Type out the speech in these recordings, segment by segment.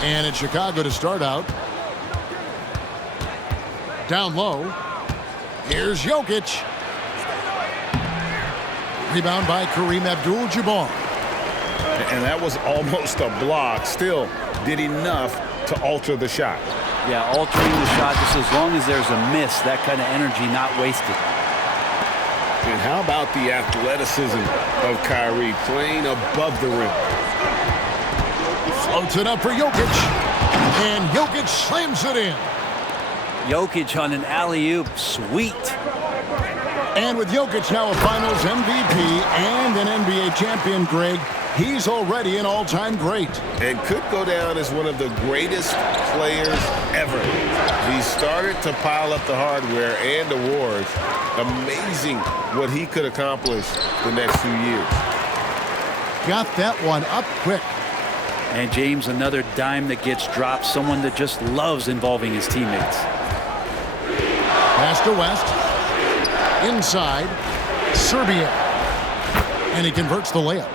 And it's Chicago to start out. Down low. Here's Jokic. Rebound by Kareem Abdul-Jabbar. And that was almost a block. Still did enough to alter the shot. Yeah, altering the shot just as long as there's a miss. That kind of energy not wasted. And how about the athleticism of Kyrie playing above the rim? Floats it up for Jokic. And Jokic slams it in. Jokic on an alley-oop. Sweet. And with Jokic now a Finals MVP and an NBA champion, Greg, he's already an all-time great. And could go down as one of the greatest players ever. He started to pile up the hardware and awards. Amazing what he could accomplish the next few years. Got that one up quick. And James, another dime that gets dropped. Someone that just loves involving his teammates. Pass to West. Inside. Serbia. And he converts the layup.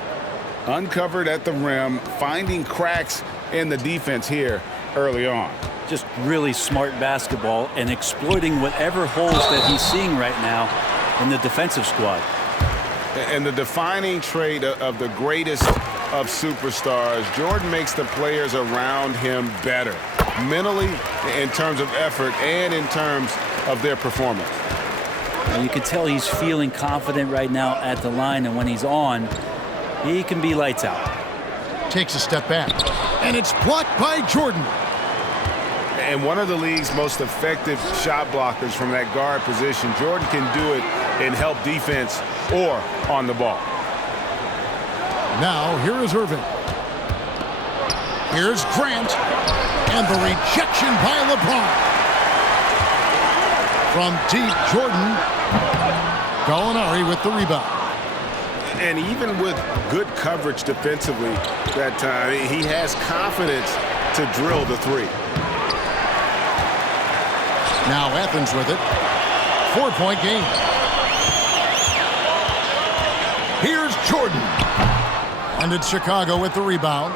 Uncovered at the rim, finding cracks in the defense here early on. Just really smart basketball and exploiting whatever holes that he's seeing right now in the defensive squad. And the defining trait of the greatest of superstars, Jordan makes the players around him better, mentally, in terms of effort, and in terms of their performance. And you can tell he's feeling confident right now at the line, and when he's on, he can be lights out. Takes a step back, and it's blocked by Jordan. And one of the league's most effective shot blockers from that guard position. Jordan can do it in help defense or on the ball. Now, here is Irving. Here's Grant. And the rejection by LeBron. From deep, Jordan. Gallinari with the rebound. And even with good coverage defensively that time, he has confidence to drill the three. Now Athens with it. 4-point game. Here's Jordan. And it's Chicago with the rebound.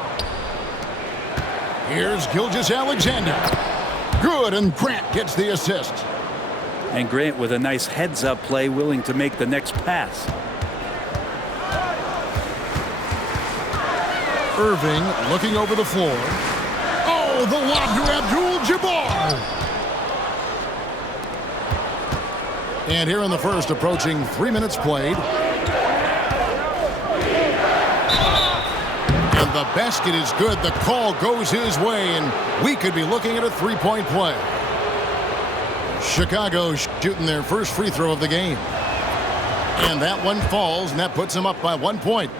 Here's Gilgeous-Alexander. Good, and Grant gets the assist. And Grant with a nice heads-up play, willing to make the next pass. Irving looking over the floor. Oh, the lob to Abdul-Jabbar. And here in the first, approaching 3 minutes played. And the basket is good. The call goes his way, and we could be looking at a three-point play. Chicago shooting their first free throw of the game. And that one falls, and that puts them up by 1 point.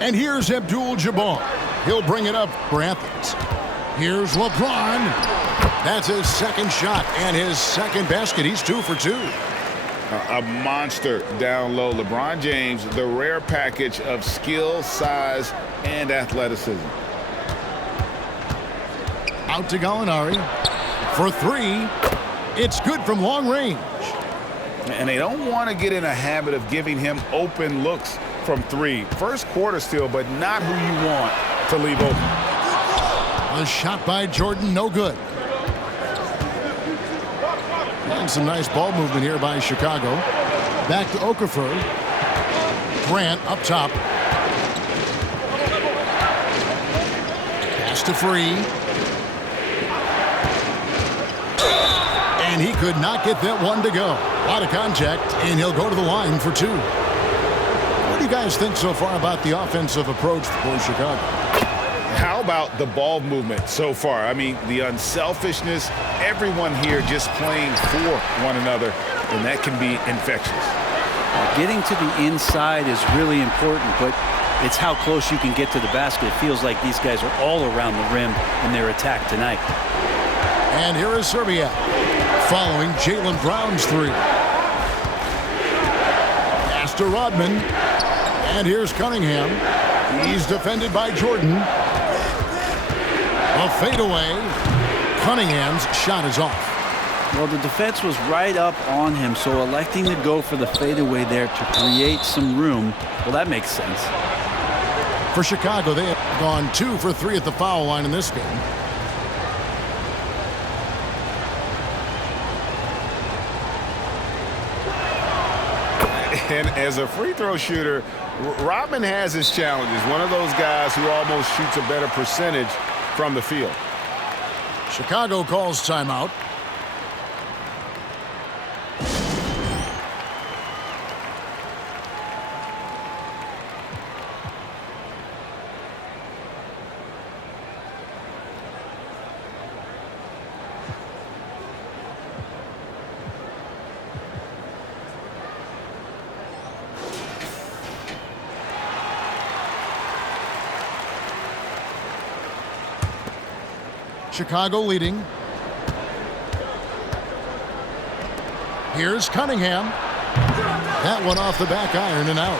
And here's Abdul-Jabbar. He'll bring it up for Athens. Here's LeBron. That's his second shot and his second basket. He's 2 for 2. A monster down low. LeBron James, the rare package of skill, size, and athleticism. Out to Gallinari. For 3. It's good from long range. And they don't want to get in a habit of giving him open looks from 3. First quarter still, but not who you want to leave open. A shot by Jordan, no good. And some nice ball movement here by Chicago. Back to Okafor. Grant up top. Pass to Free. And he could not get that one to go. A lot of contact, and he'll go to the line for 2. What do you guys think so far about the offensive approach for Chicago? How about the ball movement so far? I mean, the unselfishness, everyone here just playing for one another, and that can be infectious. Getting to the inside is really important, but it's how close you can get to the basket. It feels like these guys are all around the rim in their attack tonight. And here is Serbia, following Jaylen Brown's 3. Pass to Rodman. And here's Cunningham. He's defended by Jordan. A fadeaway. Cunningham's shot is off. Well, the defense was right up on him, so electing to go for the fadeaway there to create some room, well, that makes sense. For Chicago, they have gone 2 for 3 at the foul line in this game. And as a free throw shooter, Rodman has his challenges. One of those guys who almost shoots a better percentage from the field. Chicago calls timeout. Chicago leading. Here's Cunningham. That one off the back iron and out.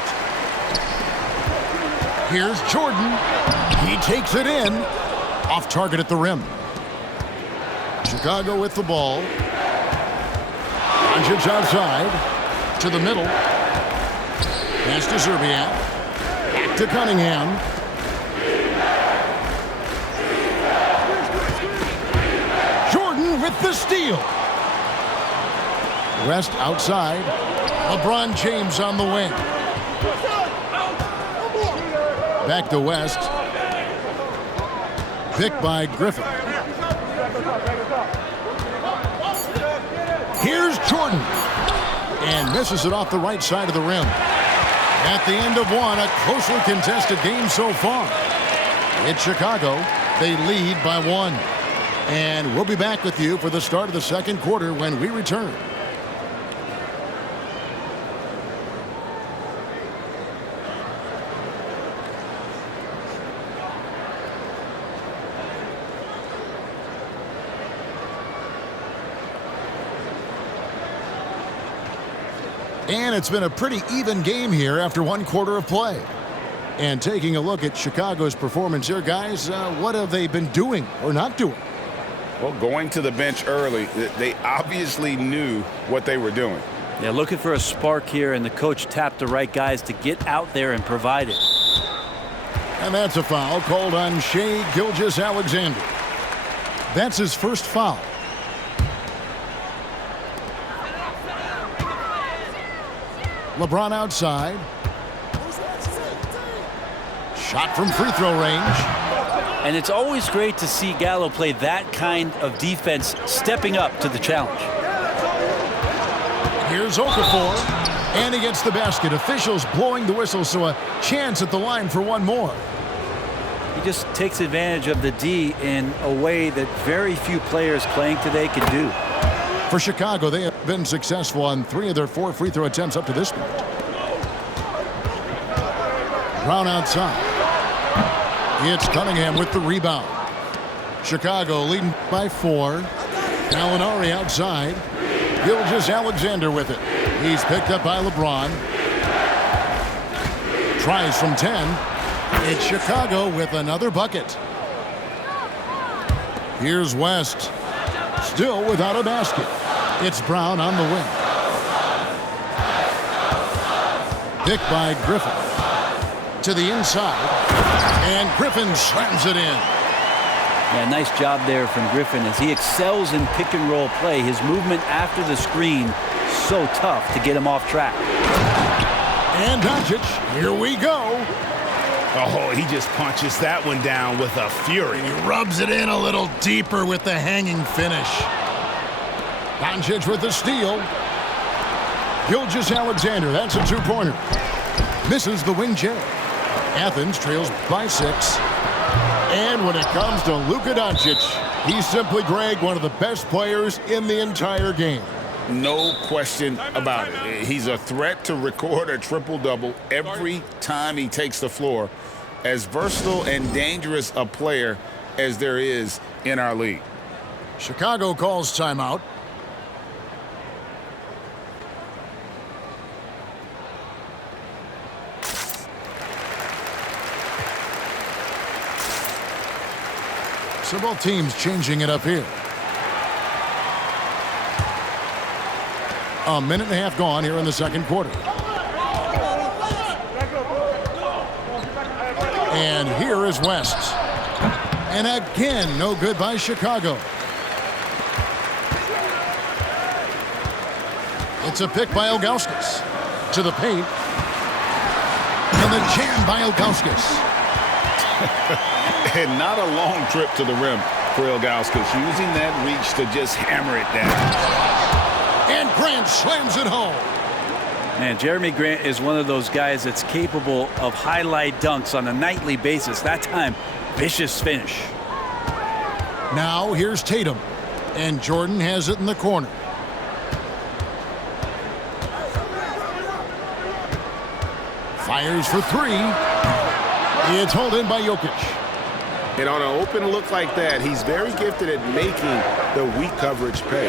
Here's Jordan. He takes it in. Off target at the rim. Chicago with the ball. Doncic outside. To the middle. Pass to Zerbiak. Back to Cunningham. With the steal. West outside. LeBron James on the wing. Back to West. Picked by Griffin. Here's Jordan. And misses it off the right side of the rim. At the end of one, a closely contested game so far. It's Chicago. They lead by 1. And we'll be back with you for the start of the second quarter when we return. And it's been a pretty even game here after 1 quarter of play. And taking a look at Chicago's performance here, guys, what have they been doing or not doing? Well, going to the bench early, they obviously knew what they were doing. Yeah, looking for a spark here, and the coach tapped the right guys to get out there and provide it. And that's a foul called on Shai Gilgeous-Alexander. That's his first foul. LeBron outside. Shot from free throw range. And it's always great to see Gallo play that kind of defense, stepping up to the challenge. Here's Okafor, and he gets the basket. Officials blowing the whistle, so a chance at the line for one more. He just takes advantage of the D in a way that very few players playing today can do. For Chicago, they have been successful on 3 of their 4 free throw attempts up to this point. Brown outside. It's Cunningham with the rebound. Chicago leading by 4. Gallinari outside. Gilgeous-Alexander with it. He's picked up by LeBron. Tries from 10. It's Chicago with another bucket. Here's West. Still without a basket. It's Brown on the wing. Picked by Griffin. To the inside. And Griffin slams it in. Yeah, nice job there from Griffin as he excels in pick and roll play. His movement after the screen, so tough to get him off track. And Doncic, here we go. Oh, he just punches that one down with a fury. He rubs it in a little deeper with the hanging finish. Doncic with the steal. Gilgeous-Alexander, that's a 2-pointer. Misses the wing J. Athens trails by 6. And when it comes to Luka Doncic, he's simply, Greg, one of the best players in the entire game. No question about it. He's a threat to record a triple-double every time he takes the floor. As versatile and dangerous a player as there is in our league. Chicago calls timeout. So both teams changing it up here. A minute and a half gone here in the second quarter. And here is West. And again, no good by Chicago. It's a pick by Ilgauskas. To the paint. And the jam by Ilgauskas. And not a long trip to the rim for Ilgauskas, using that reach to just hammer it down. And Grant slams it home. Man, Jeremy Grant is one of those guys that's capable of highlight dunks on a nightly basis. That time, vicious finish. Now here's Tatum. And Jordan has it in the corner. Fires for three. It's hauled in by Jokic. And on an open look like that, he's very gifted at making the weak coverage pay.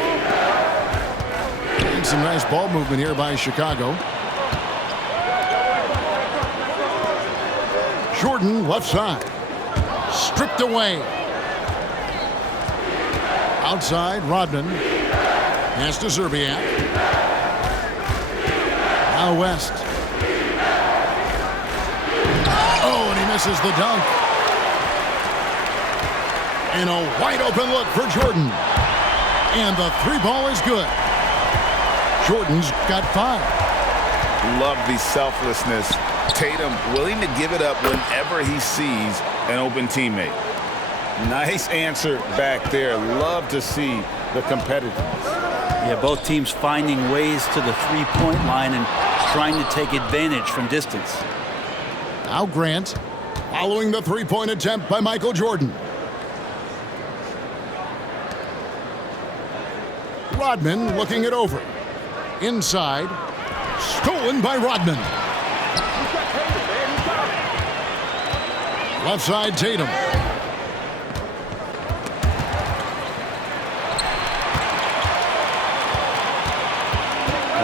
And some nice ball movement here by Chicago. Jordan left side. Stripped away. Outside, Rodman. Pass to Zerbiak. Now West. Oh, and he misses the dunk. And a wide open look for Jordan. And the three ball is good. Jordan's got 5. Love the selflessness. Tatum willing to give it up whenever he sees an open teammate. Nice answer back there. Love to see the competitiveness. Yeah, both teams finding ways to the three-point line and trying to take advantage from distance. Now Grant, following the three-point attempt by Michael Jordan. Rodman looking it over. Inside. Stolen by Rodman. Left side, Tatum.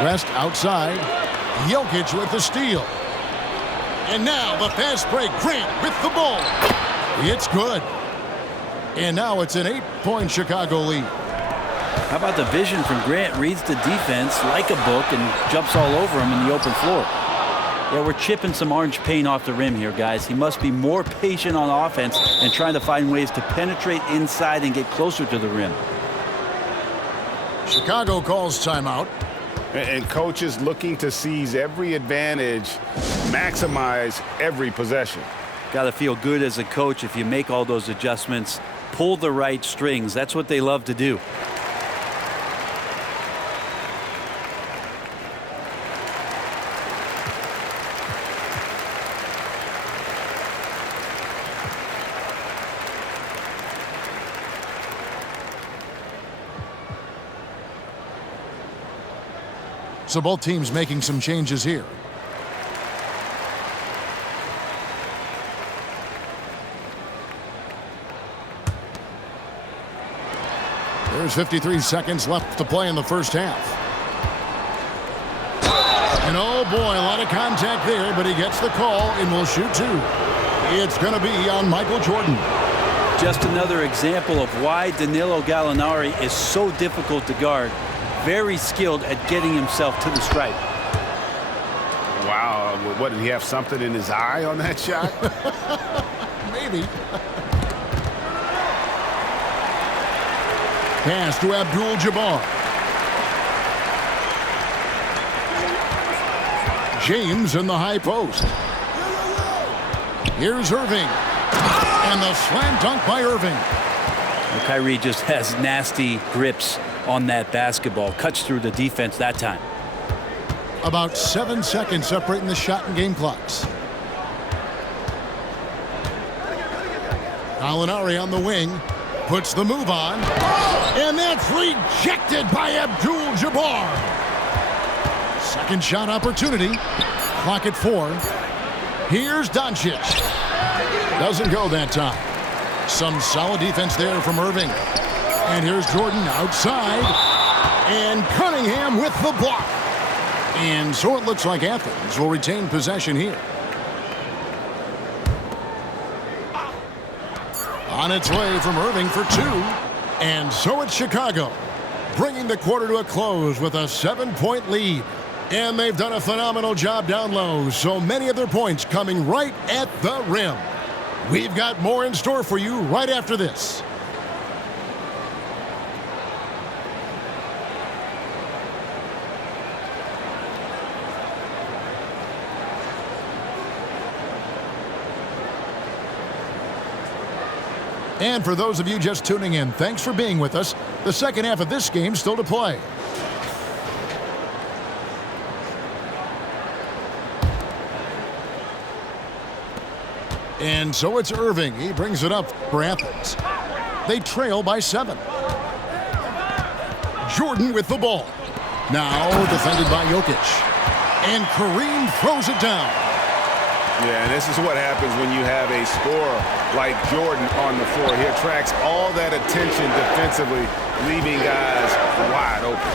West outside. Jokic with the steal. And now the fast break. Grant with the ball. It's good. And now it's an 8-point Chicago lead. How about the vision from Grant? Reads the defense like a book and jumps all over him in the open floor. Yeah, we're chipping some orange paint off the rim here, guys. He must be more patient on offense and trying to find ways to penetrate inside and get closer to the rim. Chicago calls timeout. And coaches looking to seize every advantage, maximize every possession. Got to feel good as a coach if you make all those adjustments, pull the right strings. That's what they love to do. So both teams making some changes here. There's 53 seconds left to play in the first half. And oh boy, a lot of contact there, but he gets the call and will shoot 2. It's going to be on Michael Jordan. Just another example of why Danilo Gallinari is so difficult to guard. Very skilled at getting himself to the stripe. Wow, what, did he have something in his eye on that shot? Maybe. Pass to Abdul-Jabbar. James in the high post. Here's Irving. And the slam dunk by Irving. Well, Kyrie just has nasty grips on that basketball. Cuts through the defense that time. About 7 seconds separating the shot and game clocks. Gallinari on the wing. Puts the move on. And that's rejected by Abdul-Jabbar. Second shot opportunity. Clock at 4. Here's Doncic. Doesn't go that time. Some solid defense there from Irving. And here's Jordan outside. And Cunningham with the block. And so it looks like Athens will retain possession here. On its way from Irving for 2. And so it's Chicago, bringing the quarter to a close with a 7-point lead. And they've done a phenomenal job down low, so many of their points coming right at the rim. We've got more in store for you right after this. And for those of you just tuning in, thanks for being with us. The second half of this game still to play. And so it's Irving. He brings it up for Athens. They trail by 7. Jordan with the ball. Now defended by Jokic. And Kareem throws it down. Yeah, and this is what happens when you have a scorer like Jordan on the floor. He attracts all that attention defensively, leaving guys wide open.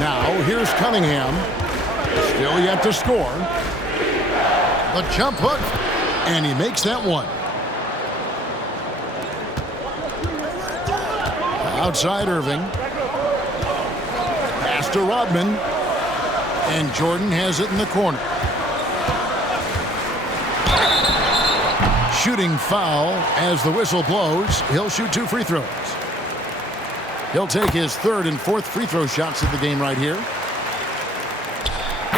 Now here's Cunningham. Still yet to score. The jump hook, and he makes that one. Outside Irving. Pass to Rodman. And Jordan has it in the corner. Shooting foul as the whistle blows. He'll shoot 2 free throws. He'll take his 3rd and 4th free throw shots of the game right here.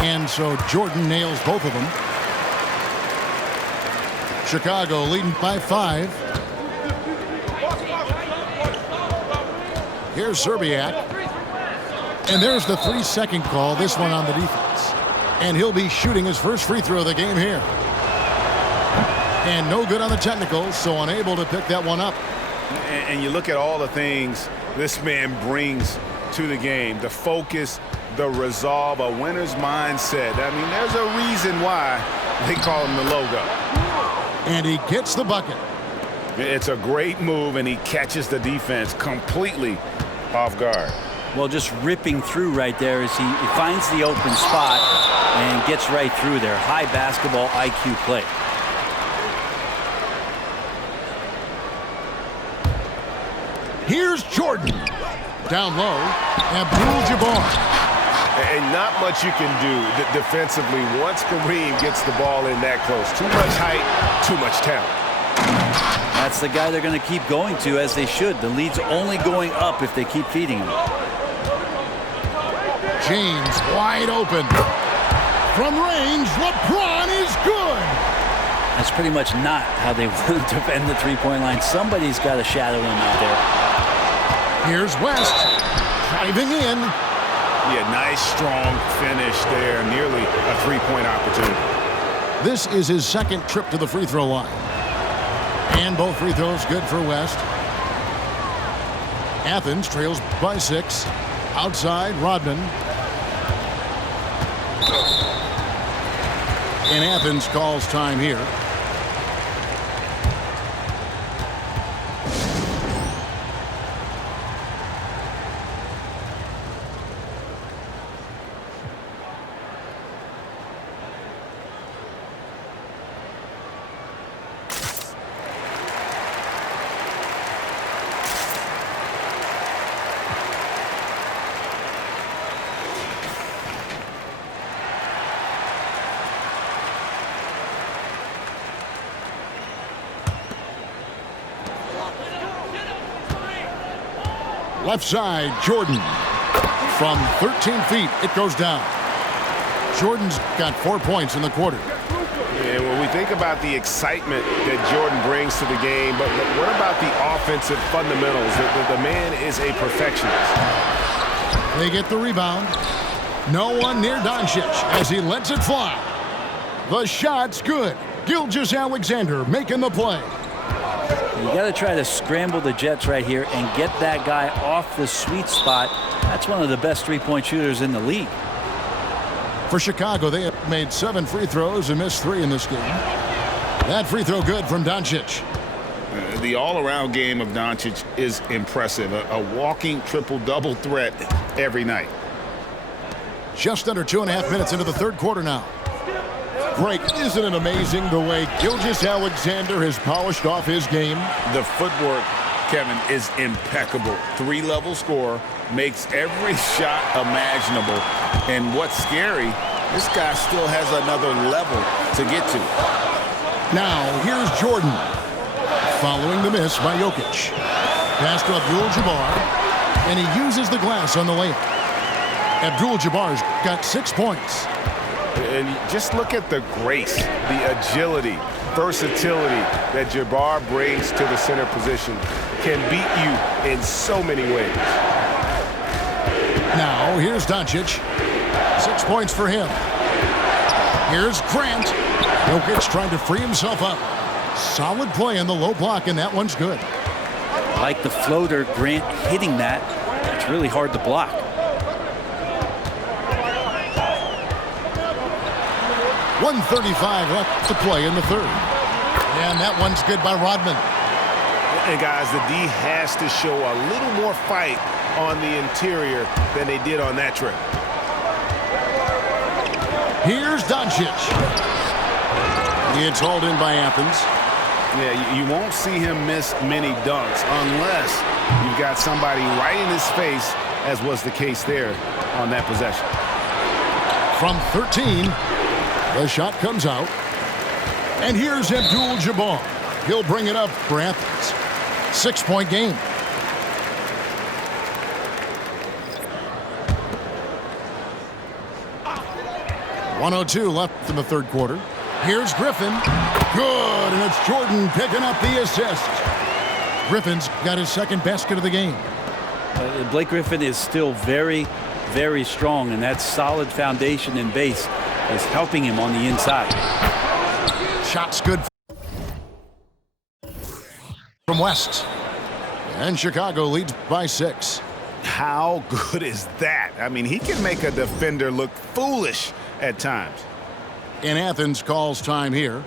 And so Jordan nails both of them. Chicago leading by 5. Here's Serbiak. And there's the 3-second call, this one on the defense. And he'll be shooting his first free throw of the game here. And no good on the technicals, so unable to pick that one up. And you look at all the things this man brings to the game. The focus, the resolve, a winner's mindset. I mean, there's a reason why they call him the logo. And he gets the bucket. It's a great move, and he catches the defense completely off guard. Well, just ripping through right there as he finds the open spot and gets right through there. High basketball IQ play. Here's Jordan. Down low, Abdul-Jabbar. And not much you can do defensively once Kareem gets the ball in that close. Too much height, too much talent. That's the guy they're going to keep going to, as they should. The lead's only going up if they keep feeding him. James wide open. From range, LeBron is good. That's pretty much not how they want to defend the three-point line. Somebody's got to shadow him out there. Here's West, driving in. Yeah, nice, strong finish there. Nearly a three-point opportunity. This is his 2nd trip to the free throw line. And both free throws good for West. Athens trails by 6. Outside, Rodman. And Athens calls time here. Left side, Jordan. From 13 feet, it goes down. Jordan's got 4 points in the quarter. And when we think about the excitement that Jordan brings to the game, but what about the offensive fundamentals? The man is a perfectionist. They get the rebound. No one near Doncic as he lets it fly. The shot's good. Gilgeous-Alexander making the play. You got to try to scramble the Jets right here and get that guy off the sweet spot. That's one of the best three-point shooters in the league. For Chicago, they have made 7 free throws and missed 3 in this game. That free throw good from Doncic. The all-around game of Doncic is impressive. A walking triple-double threat every night. Just under 2.5 minutes into the 3rd quarter now. Greg, isn't it amazing the way Gilgeous-Alexander has polished off his game? The footwork, Kevin, is impeccable. 3-level scorer, makes every shot imaginable. And what's scary, this guy still has another level to get to. Now, here's Jordan. Following the miss by Jokic. Pass to Abdul-Jabbar. And he uses the glass on the layup. Abdul-Jabbar's got 6 points. And just look at the grace, the agility, versatility that Jabbar brings to the center position. Can beat you in so many ways. Now, here's Doncic. 6 points for him. Here's Grant. Jokic trying to free himself up. Solid play in the low block, and that one's good. Like the floater, Grant hitting that. It's really hard to block. .135 left to play in the third. And that one's good by Rodman. And guys, the D has to show a little more fight on the interior than they did on that trip. Here's Doncic. It's hauled in by Athens. Yeah, you won't see him miss many dunks unless you've got somebody right in his face, as was the case there on that possession. From 13, the shot comes out. And here's Abdul-Jabbar. He'll bring it up for Athens. 6-point game. .102 left in the third quarter. Here's Griffin. Good, and it's Jordan picking up the assist. Griffin's got his second basket of the game. Blake Griffin is still very, very strong, and that solid foundation in base is helping him on the inside. Shot's good from West. And Chicago leads by 6. How good is that? I mean, he can make a defender look foolish at times. And Athens calls time here.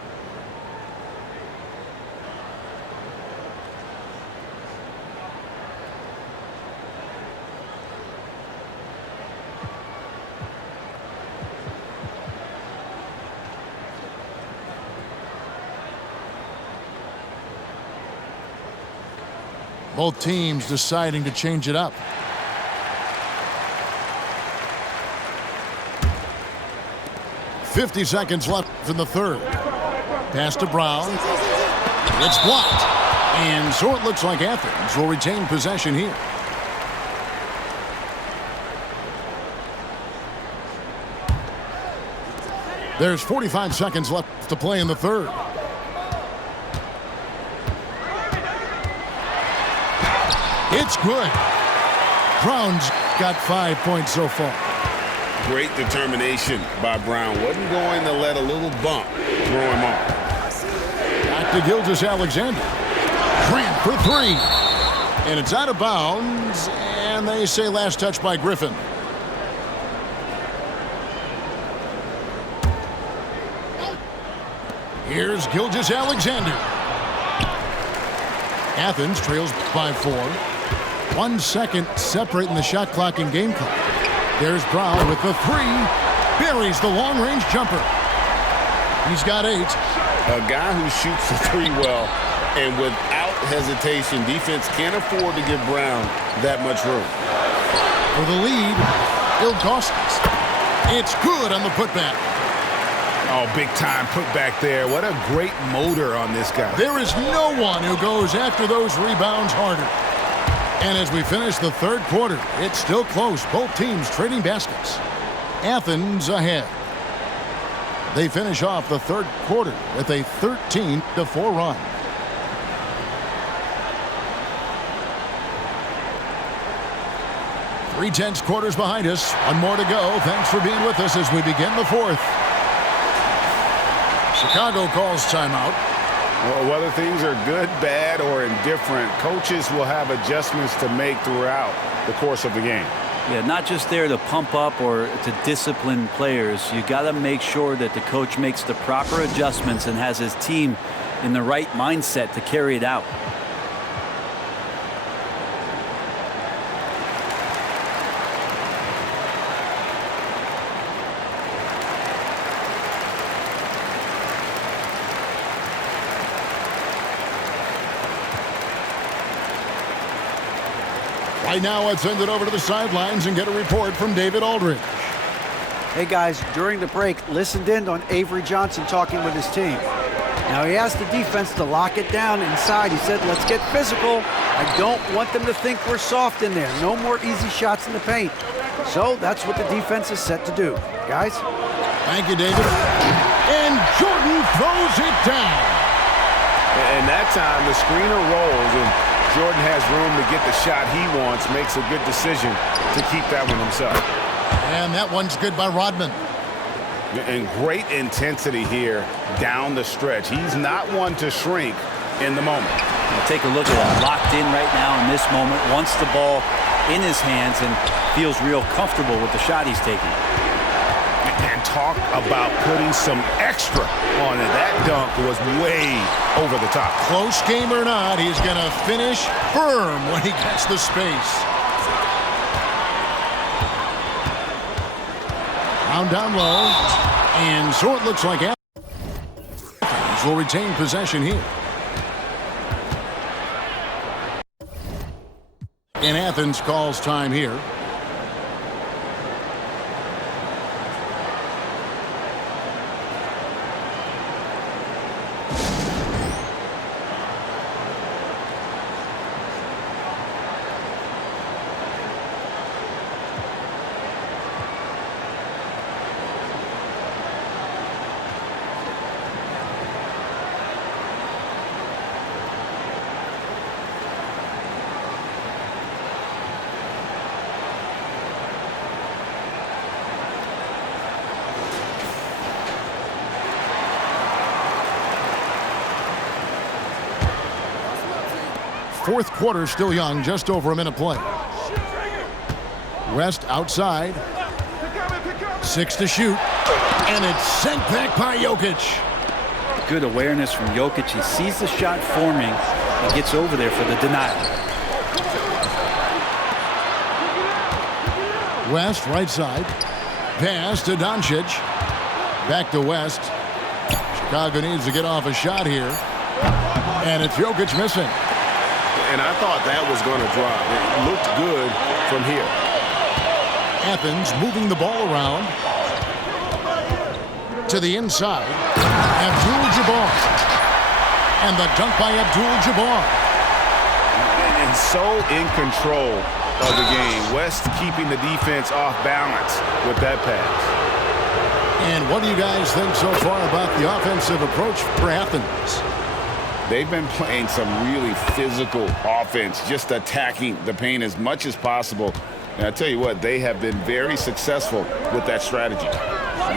Both teams deciding to change it up. .50 seconds left in the third. Pass to Brown. It's blocked. And so it looks like Athens will retain possession here. There's 45 seconds left to play in the third. It's good. Brown's got 5 points so far. Great determination by Brown. Wasn't going to let a little bump throw him off. Back to Gilgeous-Alexander. Grant for 3. And it's out of bounds. And they say last touch by Griffin. Here's Gilgeous-Alexander. Athens trails by 4. 1 second separating the shot clock and game clock. There's Brown with the 3. Buries the long-range jumper. He's got 8. A guy who shoots the 3 well, and without hesitation, defense can't afford to give Brown that much room. For the lead, Ilgauskas. It's good on the putback. Oh, big-time putback there. What a great motor on this guy. There is no one who goes after those rebounds harder. And as we finish the third quarter, it's still close. Both teams trading baskets. Athens ahead. They finish off the third quarter with a 13-4 run. Three-tenths quarters behind us. One more to go. Thanks for being with us as we begin the fourth. Chicago calls timeout. Well, whether things are good, bad, or indifferent, coaches will have adjustments to make throughout the course of the game. Yeah, not just there to pump up or to discipline players. You got to make sure that the coach makes the proper adjustments and has his team in the right mindset to carry it out. Right now, let's send it over to the sidelines and get a report from David Aldridge. Hey guys, during the break, listened in on Avery Johnson talking with his team. Now he asked the defense to lock it down inside. He said, let's get physical. I don't want them to think we're soft in there. No more easy shots in the paint. So that's what the defense is set to do. Guys? Thank you, David. And Jordan throws it down. And that time, the screener rolls, and Jordan has room to get the shot he wants, makes a good decision to keep that one himself. And that one's good by Rodman. And great intensity here down the stretch. He's not one to shrink in the moment. Now take a look at him, locked in right now in this moment, wants the ball in his hands and feels real comfortable with the shot he's taking. And talk about putting some extra on it. That dunk was way over the top. Close game or not, he's going to finish firm when he gets the space. Down low, and so it looks like Athens will retain possession here. And Athens calls time here. Fourth quarter still young, just over a minute play. West outside. 6 to shoot. And it's sent back by Jokic. Good awareness from Jokic. He sees the shot forming and gets over there for the denial. West right side. Pass to Doncic. Back to West. Chicago needs to get off a shot here. And it's Jokic missing. And I thought that was going to drop. It looked good from here. Athens moving the ball around. To the inside. Abdul-Jabbar. And the dunk by Abdul-Jabbar. And so in control of the game. West keeping the defense off balance with that pass. And what do you guys think so far about the offensive approach for Athens? They've been playing some really physical offense, just attacking the paint as much as possible. And I tell you what, they have been very successful with that strategy.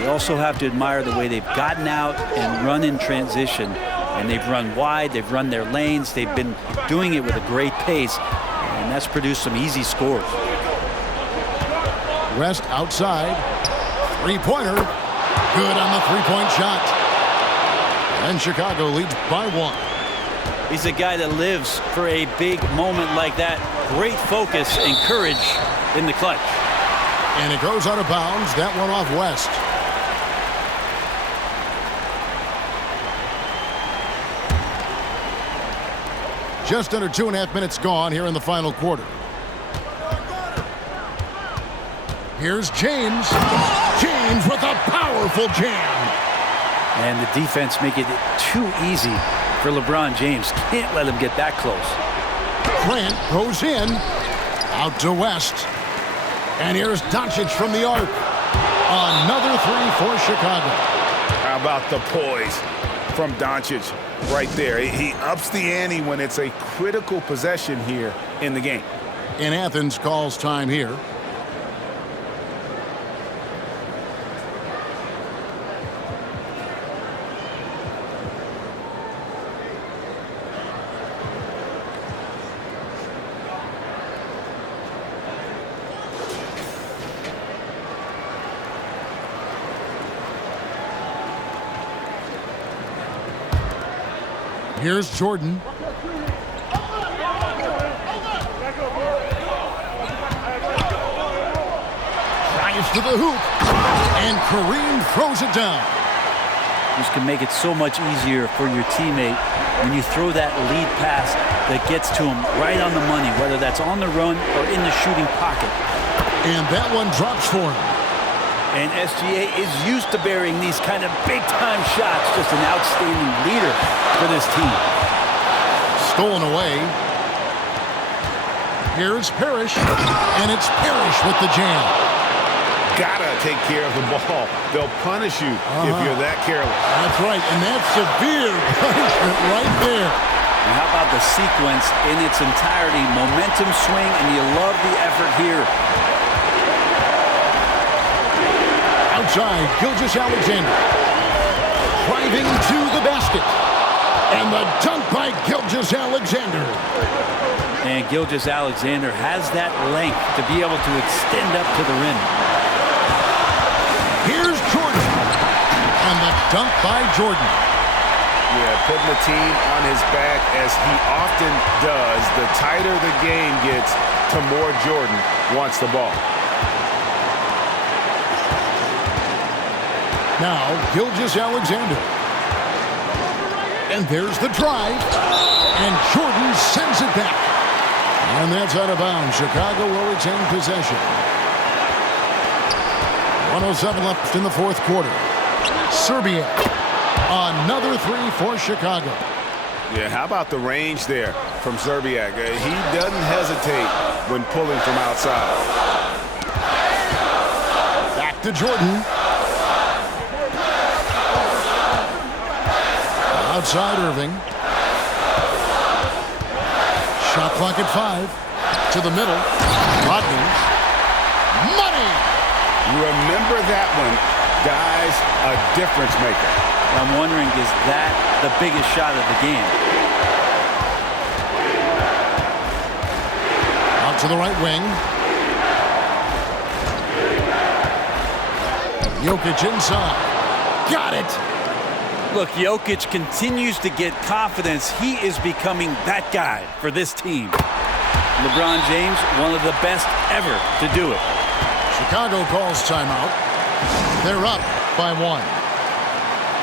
You also have to admire the way they've gotten out and run in transition. And they've run wide, they've run their lanes, they've been doing it with a great pace. And that's produced some easy scores. West outside. Three-pointer. Good on the three-point shot. And Chicago leads by 1. He's a guy that lives for a big moment like that. Great focus and courage in the clutch. And it goes out of bounds. That one off West. Just under 2.5 minutes gone here in the final quarter. Here's James. James with a powerful jam. And the defense make it too easy for LeBron James. Can't let him get that close. Grant goes in. Out to West. And here's Doncic from the arc. Another three for Chicago. How about the poise from Doncic right there? He ups the ante when it's a critical possession here in the game. And Athens calls time here. Here's Jordan. Drives to the hoop. And Kareem throws it down. This can make it so much easier for your teammate when you throw that lead pass that gets to him right on the money, whether that's on the run or in the shooting pocket. And that one drops for him. And SGA is used to burying these kind of big-time shots. Just an outstanding leader for this team. Stolen away. Here's Parrish, and it's Parrish with the jam. Gotta take care of the ball. They'll punish you if you're that careless. That's right, and that's severe punishment right there. And how about the sequence in its entirety? Momentum swing, and you love the effort here. Outside, Gilgeous-Alexander. Driving to the basket. And the dunk by Gilgeous-Alexander. And Gilgeous-Alexander has that length to be able to extend up to the rim. Here's Jordan. And the dunk by Jordan. Yeah, putting the team on his back as he often does. The tighter the game gets, the more Jordan wants the ball. Now, Gilgeous-Alexander. And there's the drive. And Jordan sends it back. And that's out of bounds. Chicago will retain possession. 1:07 left in the fourth quarter. Serbia. Another three for Chicago. Yeah, how about the range there from Zerbiak? He doesn't hesitate when pulling from outside. Back to Jordan. Outside Irving. Shot clock at 5. To the middle. Rodney. Money! Remember that one. Guys, a difference maker. I'm wondering, is that the biggest shot of the game? Out to the right wing. Jokic inside. Got it! Look, Jokic continues to get confidence. He is becoming that guy for this team. LeBron James, one of the best ever to do it. Chicago calls timeout. They're up by 1.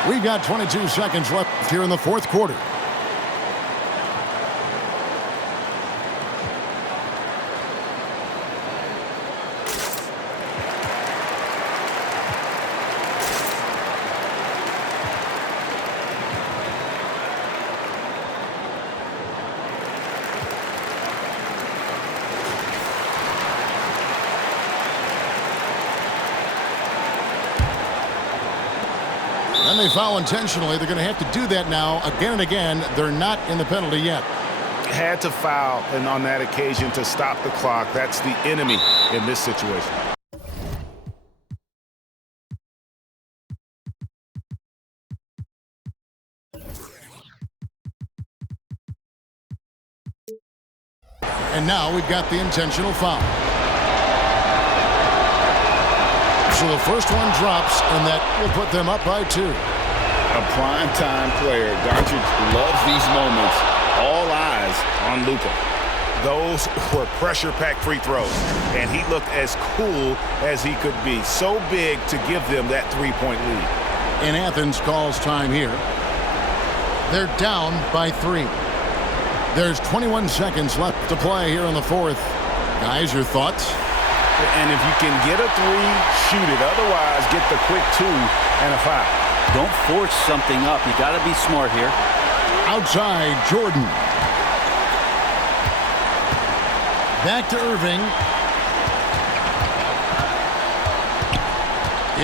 We've got 22 seconds left here in the fourth quarter. And they foul intentionally. They're going to have to do that now again and again. They're not in the penalty yet. Had to foul and on that occasion to stop the clock. That's the enemy in this situation. And now we've got the intentional foul. So the first one drops, and that will put them up by 2. A prime-time player. Doncic loves these moments. All eyes on Luka. Those were pressure-packed free throws, and he looked as cool as he could be. So big to give them that three-point lead. And Athens calls time here. They're down by 3. There's 21 seconds left to play here in the fourth. Guys, your thoughts? And if you can get a 3, shoot it. Otherwise, get the quick 2 and a foul. Don't force something up. You got to be smart here. Outside, Jordan. Back to Irving.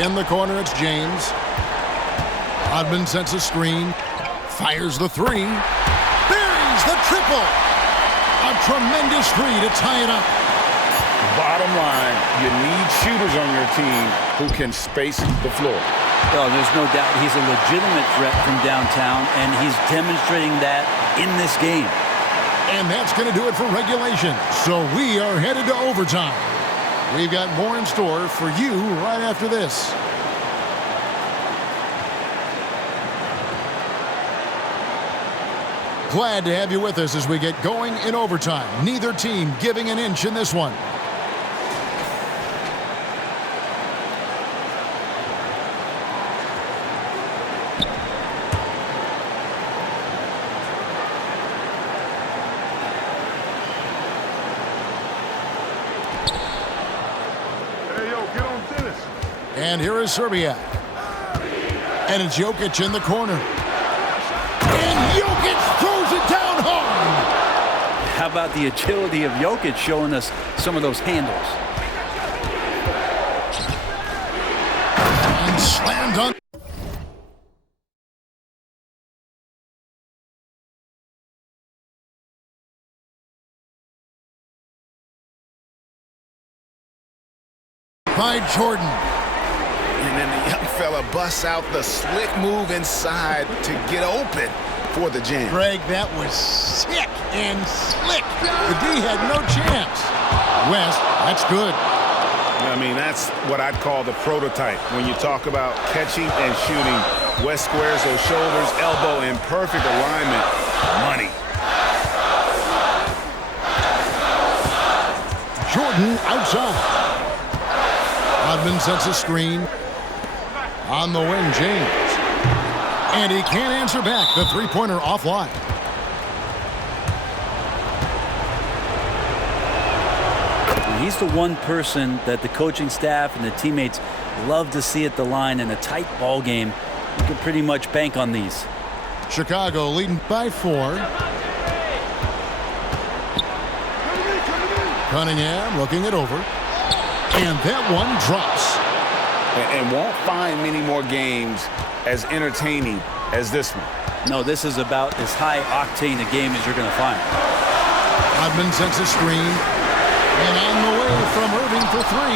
In the corner, it's James. Rodman sets a screen. Fires the 3. Buries the triple. A tremendous 3 to tie it up. Bottom line, you need shooters on your team who can space the floor. Oh, there's no doubt he's a legitimate threat from downtown, and he's demonstrating that in this game. And that's going to do it for regulation. So we are headed to overtime. We've got more in store for you right after this. Glad to have you with us as we get going in overtime. Neither team giving an inch in this one. And here is Serbia. And it's Jokic in the corner. And Jokic throws it down hard. How about the agility of Jokic showing us some of those handles? And slammed on. By Jordan. And then the young fella busts out the slick move inside to get open for the jam. Greg, that was sick and slick. The D had no chance. West, that's good. I mean, that's what I'd call the prototype. When you talk about catching and shooting, West squares those shoulders, elbow in perfect alignment. Money. Jordan outside. Rodman sets a screen. On the wing, James. And he can't answer back. The three-pointer offline. He's the one person that the coaching staff and the teammates love to see at the line in a tight ball game. You can pretty much bank on these. Chicago leading by 4. Cunningham looking it over. And that one drops. And won't find many more games as entertaining as this one. No, this is about as high octane a game as you're going to find. Rodman sends a screen. And on the way from Irving for 3.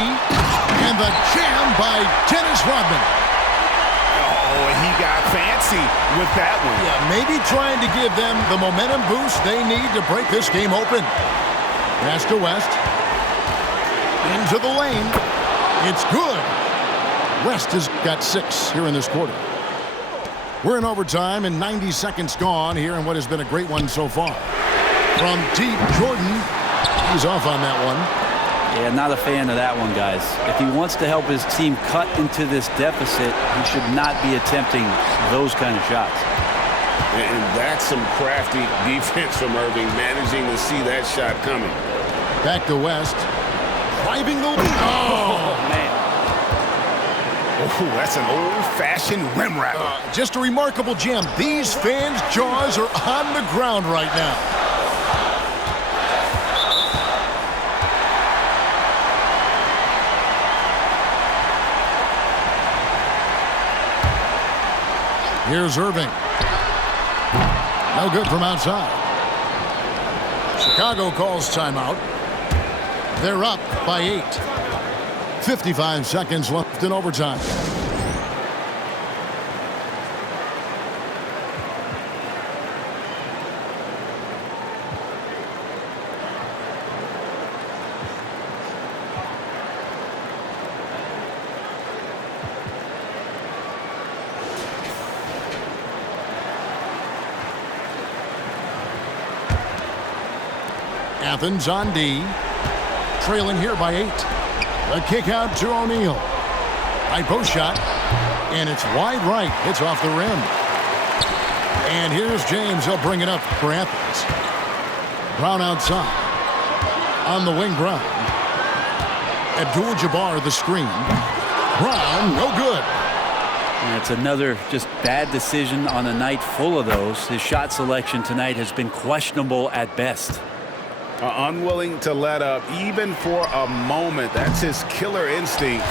And the jam by Dennis Rodman. Oh, he got fancy with that one. Yeah, maybe trying to give them the momentum boost they need to break this game open. Pass to West. Into the lane. It's good. West has got 6 here in this quarter. We're in overtime and 90 seconds gone here in what has been a great one so far. From deep, Jordan. He's off on that one. Yeah, not a fan of that one, guys. If he wants to help his team cut into this deficit, he should not be attempting those kind of shots. And that's some crafty defense from Irving, managing to see that shot coming. Back to West. Driving the lead. Oh, man. Oh, that's an old-fashioned rim rapper. Just a remarkable jam. These fans' jaws are on the ground right now. Here's Irving. No good from outside. Chicago calls timeout. They're up by 8. 55 seconds left in overtime. Athens on D. Trailing here by 8. A kick out to O'Neal. High post shot. And it's wide right. It's off the rim. And here's James. He'll bring it up for Athens. Brown outside. On the wing, Brown. Abdul-Jabbar the screen. Brown, no good. And it's another just bad decision on a night full of those. His shot selection tonight has been questionable at best. Unwilling to let up even for a moment. That's his killer instinct,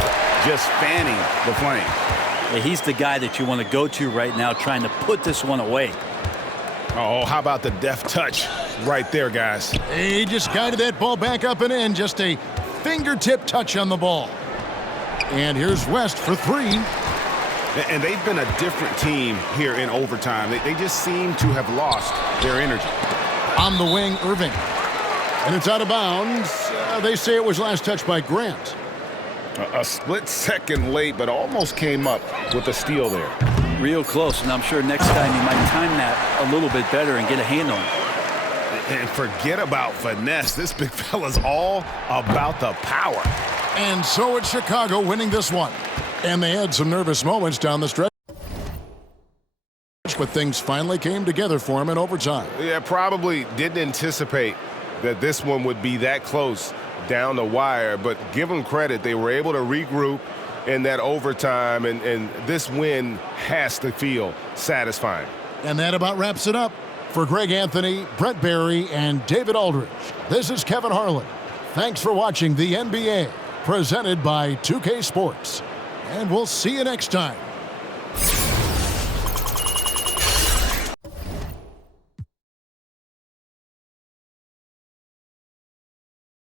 just fanning the flame. Yeah, he's the guy that you want to go to right now trying to put this one away. Oh, how about the deft touch right there, guys? He just guided that ball back up and in. Just a fingertip touch on the ball. And here's West for 3. And they've been a different team here in overtime. They just seem to have lost their energy. On the wing, Irving. And it's out of bounds. They say it was last touched by Grant. A split second late, but almost came up with a steal there. Real close, and I'm sure next time he might time that a little bit better and get a hand on it. And forget about finesse. This big fella's all about the power. And so it's Chicago winning this one. And they had some nervous moments down the stretch. But things finally came together for him in overtime. Yeah, probably didn't anticipate that this one would be that close down the wire, but give them credit. They were able to regroup in that overtime, and this win has to feel satisfying. And that about wraps it up. For Greg Anthony, Brett Barry, and David Aldridge, this is Kevin Harlan. Thanks for watching the NBA, presented by 2K Sports. And we'll see you next time.